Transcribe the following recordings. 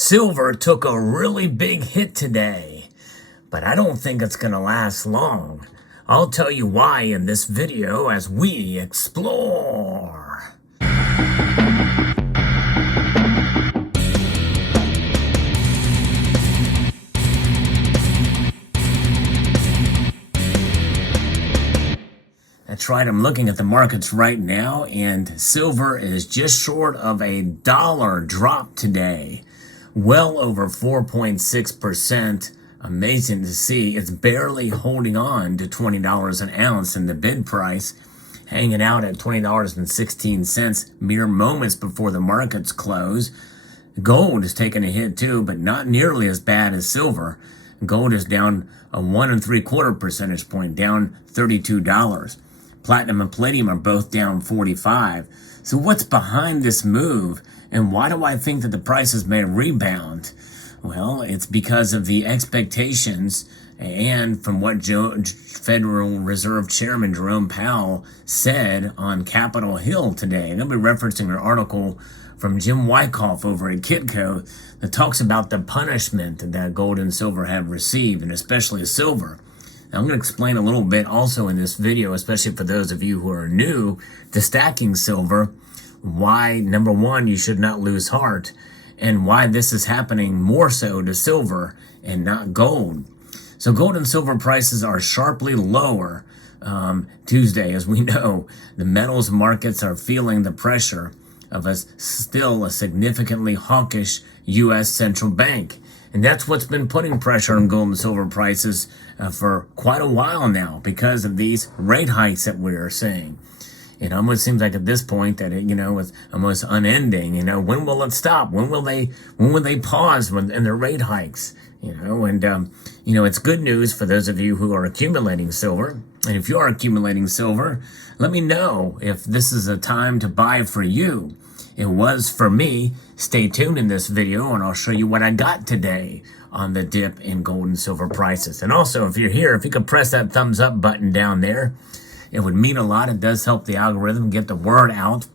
Silver took a really big hit today, but I don't think it's going to last long. I'll tell you why in this video as we explore. That's right, I'm looking at the markets right now, and silver is just short of $1 drop today. Well over 4.6%. Amazing to see. It's barely holding on to $20 an ounce in the bid price, hanging out at $20.16 mere moments before the markets close. Gold is taking a hit too, but not nearly as bad as silver. Gold is down a 1 3/4 percentage point, down $32. Platinum and palladium are both down 45. So what's behind this move, and why do I think that the prices may rebound? Well, it's because of the expectations and from what Federal Reserve Chairman Jerome Powell said on Capitol Hill today. And I'll be referencing an article from Jim Wyckoff over at Kitco that talks about the punishment that gold and silver have received, and especially silver. Now, I'm going to explain a little bit also in this video, especially for those of you who are new to stacking silver, why, number one, you should not lose heart, and why this is happening more so to silver and not gold. So gold and silver prices are sharply lower Tuesday. As we know, the metals markets are feeling the pressure of still a significantly hawkish U.S. central bank. And that's what's been putting pressure on gold and silver prices for quite a while now because of these rate hikes that we are seeing. It almost seems like at this point that it, is almost unending. When will it stop? When will they pause in their rate hikes? It's good news for those of you who are accumulating silver. And if you are accumulating silver, let me know if this is a time to buy for you. It was for me. Stay tuned in this video and I'll show you what I got today on the dip in gold and silver prices. And also, if you're here, if you could press that thumbs up button down there, it would mean a lot. It does help the algorithm get the word out.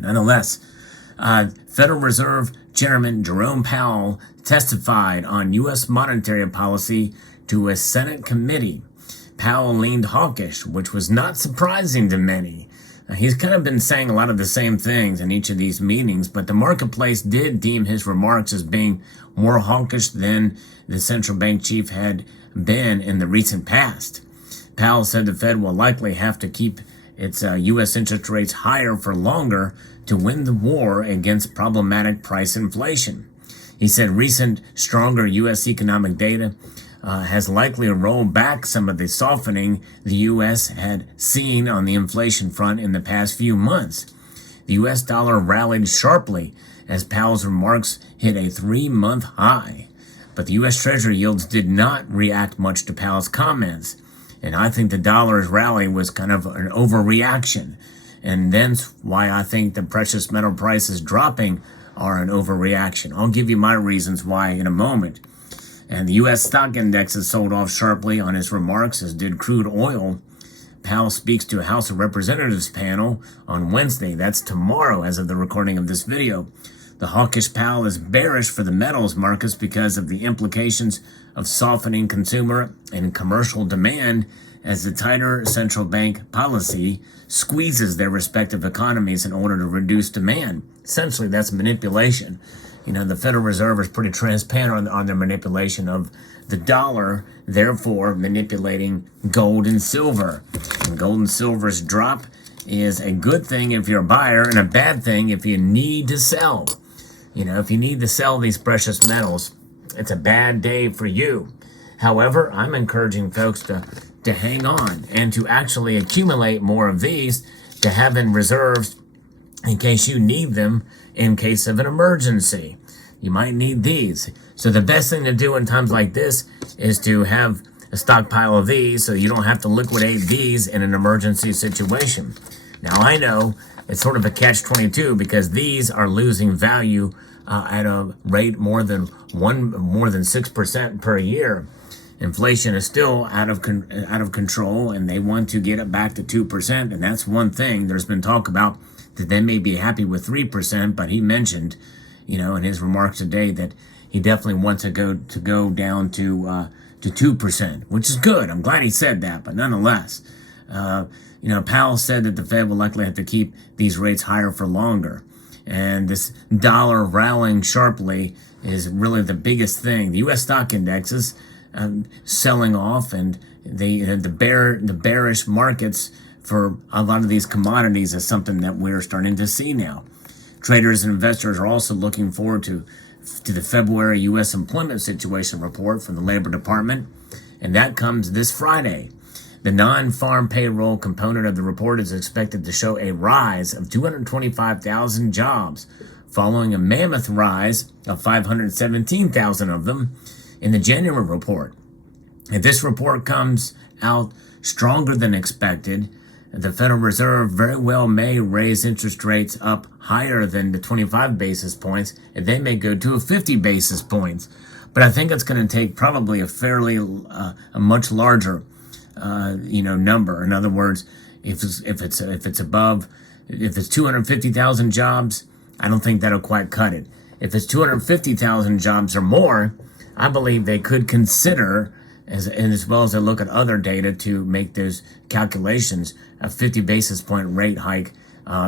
Nonetheless, Federal Reserve Chairman Jerome Powell testified on U.S. monetary policy to a Senate committee. Powell leaned hawkish, which was not surprising to many. He's kind of been saying a lot of the same things in each of these meetings, but the marketplace did deem his remarks as being more hawkish than the central bank chief had been in the recent past. Powell said the Fed will likely have to keep its U.S. interest rates higher for longer to win the war against problematic price inflation. He said recent stronger U.S. economic data has likely rolled back some of the softening the U.S. had seen on the inflation front in the past few months. The U.S. dollar rallied sharply as Powell's remarks hit a 3-month high. But the U.S. Treasury yields did not react much to Powell's comments. And I think the dollar's rally was kind of an overreaction. And that's why I think the precious metal prices dropping are an overreaction. I'll give you my reasons why in a moment. And the U.S. stock index has sold off sharply on his remarks, as did crude oil. Powell speaks to a House of Representatives panel on Wednesday. That's tomorrow as of the recording of this video. The hawkish Powell is bearish for the metals markets because of the implications of softening consumer and commercial demand as the tighter central bank policy squeezes their respective economies in order to reduce demand. Essentially, that's manipulation. The Federal Reserve is pretty transparent on their manipulation of the dollar, therefore manipulating gold and silver. And gold and silver's drop is a good thing if you're a buyer and a bad thing if you need to sell. If you need to sell these precious metals, it's a bad day for you. However, I'm encouraging folks to hang on and to actually accumulate more of these to have in reserves in case you need them in case of an emergency. You might need these. So the best thing to do in times like this is to have a stockpile of these so you don't have to liquidate these in an emergency situation. Now, I know it's sort of a catch-22 because these are losing value at a rate more than 6% per year. Inflation is still out of control, and they want to get it back to 2%, and that's one thing. There's been talk about that they may be happy with 3%, but he mentioned, in his remarks today that he definitely wants to go down to 2%, which is good. I'm glad he said that, but nonetheless, Powell said that the Fed will likely have to keep these rates higher for longer. And this dollar rallying sharply is really the biggest thing. The U.S. stock index is selling off, and the bearish markets for a lot of these commodities is something that we're starting to see now. Traders and investors are also looking forward to the February U.S. employment situation report from the Labor Department, and that comes this Friday. The non-farm payroll component of the report is expected to show a rise of 225,000 jobs, following a mammoth rise of 517,000 of them in the January report. If this report comes out stronger than expected, the Federal Reserve very well may raise interest rates up higher than the 25 basis points, and they may go to 50 basis points. But I think it's going to take probably a much larger number. In other words, if it's 250,000 jobs, I don't think that'll quite cut it. If it's 250,000 jobs or more, I believe they could consider, as well as they look at other data to make those calculations, a 50 basis point rate hike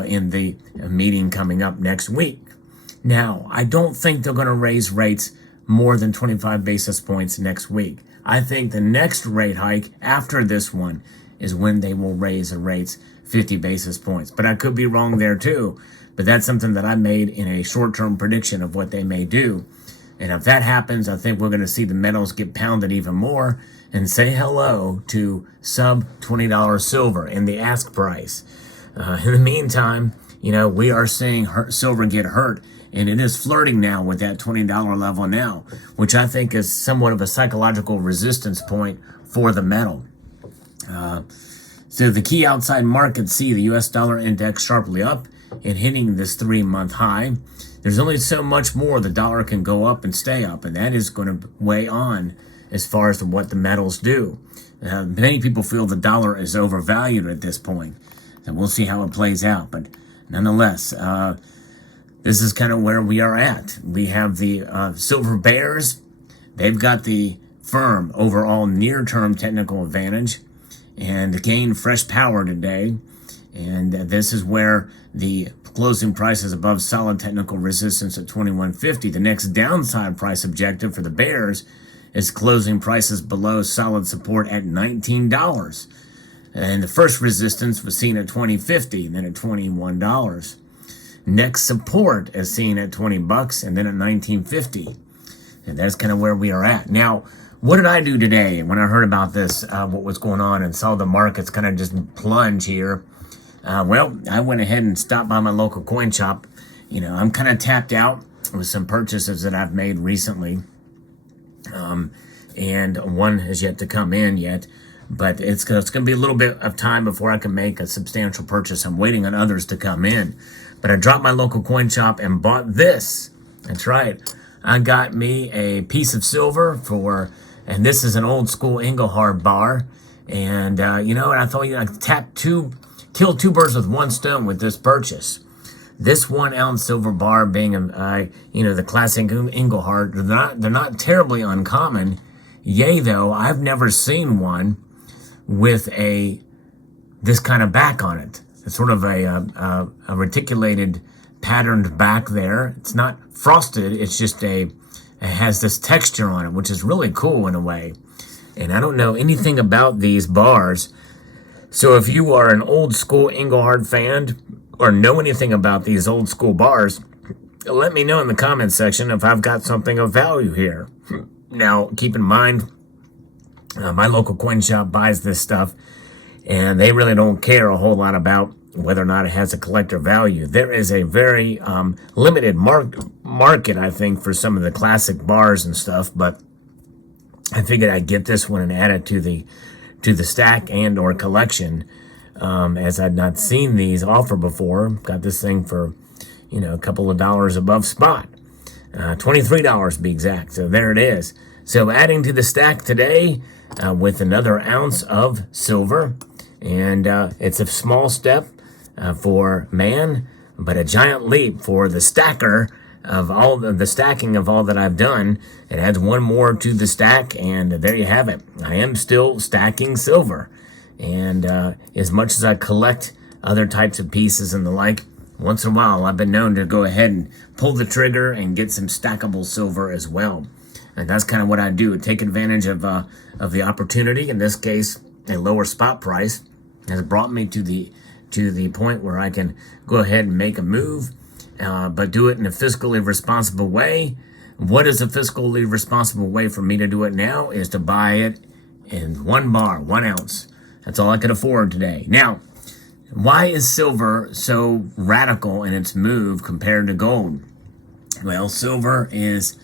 in the meeting coming up next week. Now, I don't think they're going to raise rates more than 25 basis points next week. I think the next rate hike after this one is when they will raise the rates 50 basis points. But I could be wrong there too. But that's something that I made in a short-term prediction of what they may do. And if that happens, I think we're going to see the metals get pounded even more and say hello to sub $20 silver in the ask price. In the meantime, we are seeing silver get hurt, and it is flirting now with that $20 level now, which I think is somewhat of a psychological resistance point for the metal. So the key outside markets see the U.S. dollar index sharply up and hitting this 3-month high. There's only so much more the dollar can go up and stay up, and that is going to weigh on as far as what the metals do. Many people feel the dollar is overvalued at this point, and we'll see how it plays out. But nonetheless, this is kind of where we are at. We have the silver bears. They've got the firm overall near-term technical advantage and gained fresh power today. And this is where the closing price is above solid technical resistance at 2150. The next downside price objective for the bears is closing prices below solid support at $19. And the first resistance was seen at $20.50 and then at $21. Next support is seen at $20 and then at $19.50. And that's kind of where we are at. Now, what did I do today when I heard about this, what was going on, and saw the markets kind of just plunge here? Well, I went ahead and stopped by my local coin shop. I'm kind of tapped out with some purchases that I've made recently. And one has yet to come in yet. But it's going to be a little bit of time before I can make a substantial purchase. I'm waiting on others to come in. But I dropped my local coin shop and bought this. That's right. I got me a piece of silver and this is an old school Engelhard bar. And, and I thought, I could kill two birds with one stone with this purchase. This 1 ounce silver bar being, the classic Engelhard, they're not terribly uncommon. Yay, though, I've never seen one with this kind of back on it. It's sort of a reticulated patterned back there. It's not frosted. It's just it has this texture on it, which is really cool in a way. And I don't know anything about these bars. So if you are an old school Engelhard fan or know anything about these old school bars, let me know in the comments section if I've got something of value here. Now, keep in mind, my local coin shop buys this stuff, and they really don't care a whole lot about whether or not it has a collector value. There is a very limited market, I think, for some of the classic bars and stuff, but I figured I'd get this one and add it to the stack and or collection, as I'd not seen these offer before. Got this thing for, a couple of dollars above spot. $23 to be exact. So there it is. So adding to the stack today with another ounce of silver. And it's a small step for man, but a giant leap for the stacker all the stacking of all that I've done. It adds one more to the stack, and there you have it. I am still stacking silver. And as much as I collect other types of pieces and the like, once in a while I've been known to go ahead and pull the trigger and get some stackable silver as well. And that's kind of what I do, take advantage of the opportunity. In this case, a lower spot price has brought me to the point where I can go ahead and make a move, but do it in a fiscally responsible way. What is a fiscally responsible way for me to do it now is to buy it in 1 bar, 1 ounce. That's all I can afford today. Now, why is silver so radical in its move compared to gold? Well, silver it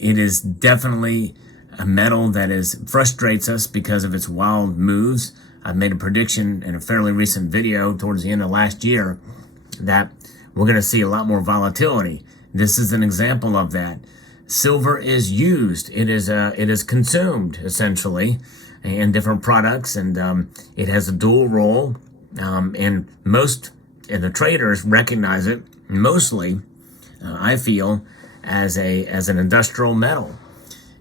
is definitely a metal that frustrates us because of its wild moves. I've made a prediction in a fairly recent video towards the end of last year that we're going to see a lot more volatility. This is an example of that. Silver is used. It is consumed essentially in different products, and it has a dual role. And the traders recognize it mostly, I feel, as an industrial metal.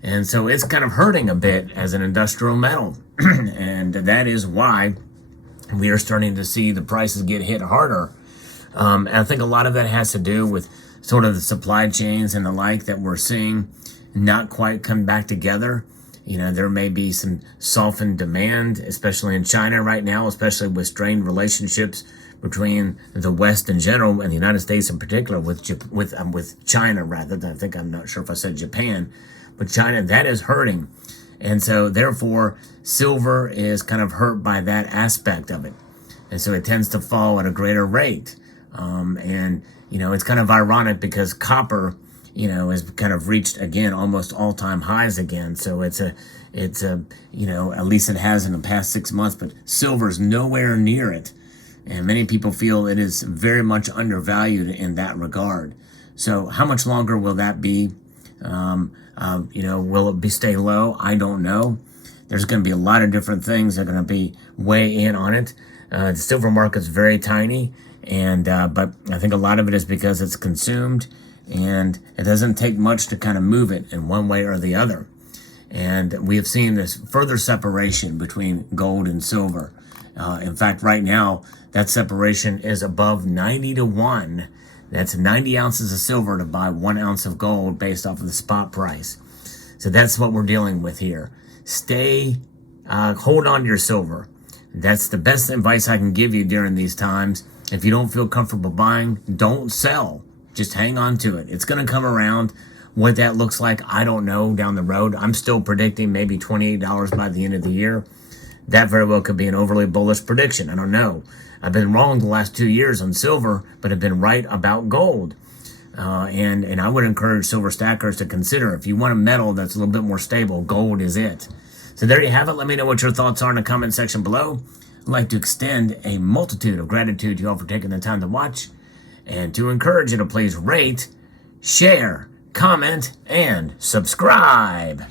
And so it's kind of hurting a bit as an industrial metal. And that is why we are starting to see the prices get hit harder. And I think a lot of that has to do with sort of the supply chains and the like that we're seeing not quite come back together. You know, there may be some softened demand, especially in China right now, especially with strained relationships between the West in general and the United States in particular with China rather than, I'm not sure if I said Japan, but China, that is hurting. And so therefore, silver is kind of hurt by that aspect of it. And so it tends to fall at a greater rate. And, you know, it's kind of ironic because copper, you know, has kind of reached again almost all-time highs again. So it's a you know, at least it has in the past 6 months, but silver's nowhere near it. And many people feel it is very much undervalued in that regard. So how much longer will that be? You know, will it stay low? I don't know. There's going to be a lot of different things that are going to be weigh in on it. The silver market's very tiny, and but I think a lot of it is because it's consumed, and it doesn't take much to kind of move it in one way or the other. And we have seen this further separation between gold and silver. In fact, right now, that separation is above 90 to 1. That's 90 ounces of silver to buy 1 ounce of gold based off of the spot price. So that's what we're dealing with here. Hold on to your silver. That's the best advice I can give you during these times. If you don't feel comfortable buying, don't sell. Just hang on to it. It's going to come around. What that looks like, I don't know down the road. I'm still predicting maybe $28 by the end of the year. That very well could be an overly bullish prediction. I don't know. I've been wrong the last 2 years on silver, but have been right about gold. And I would encourage silver stackers to consider, if you want a metal that's a little bit more stable, gold is it. So there you have it. Let me know what your thoughts are in the comment section below. I'd like to extend a multitude of gratitude to you all for taking the time to watch, and to encourage you to please rate, share, comment, and subscribe.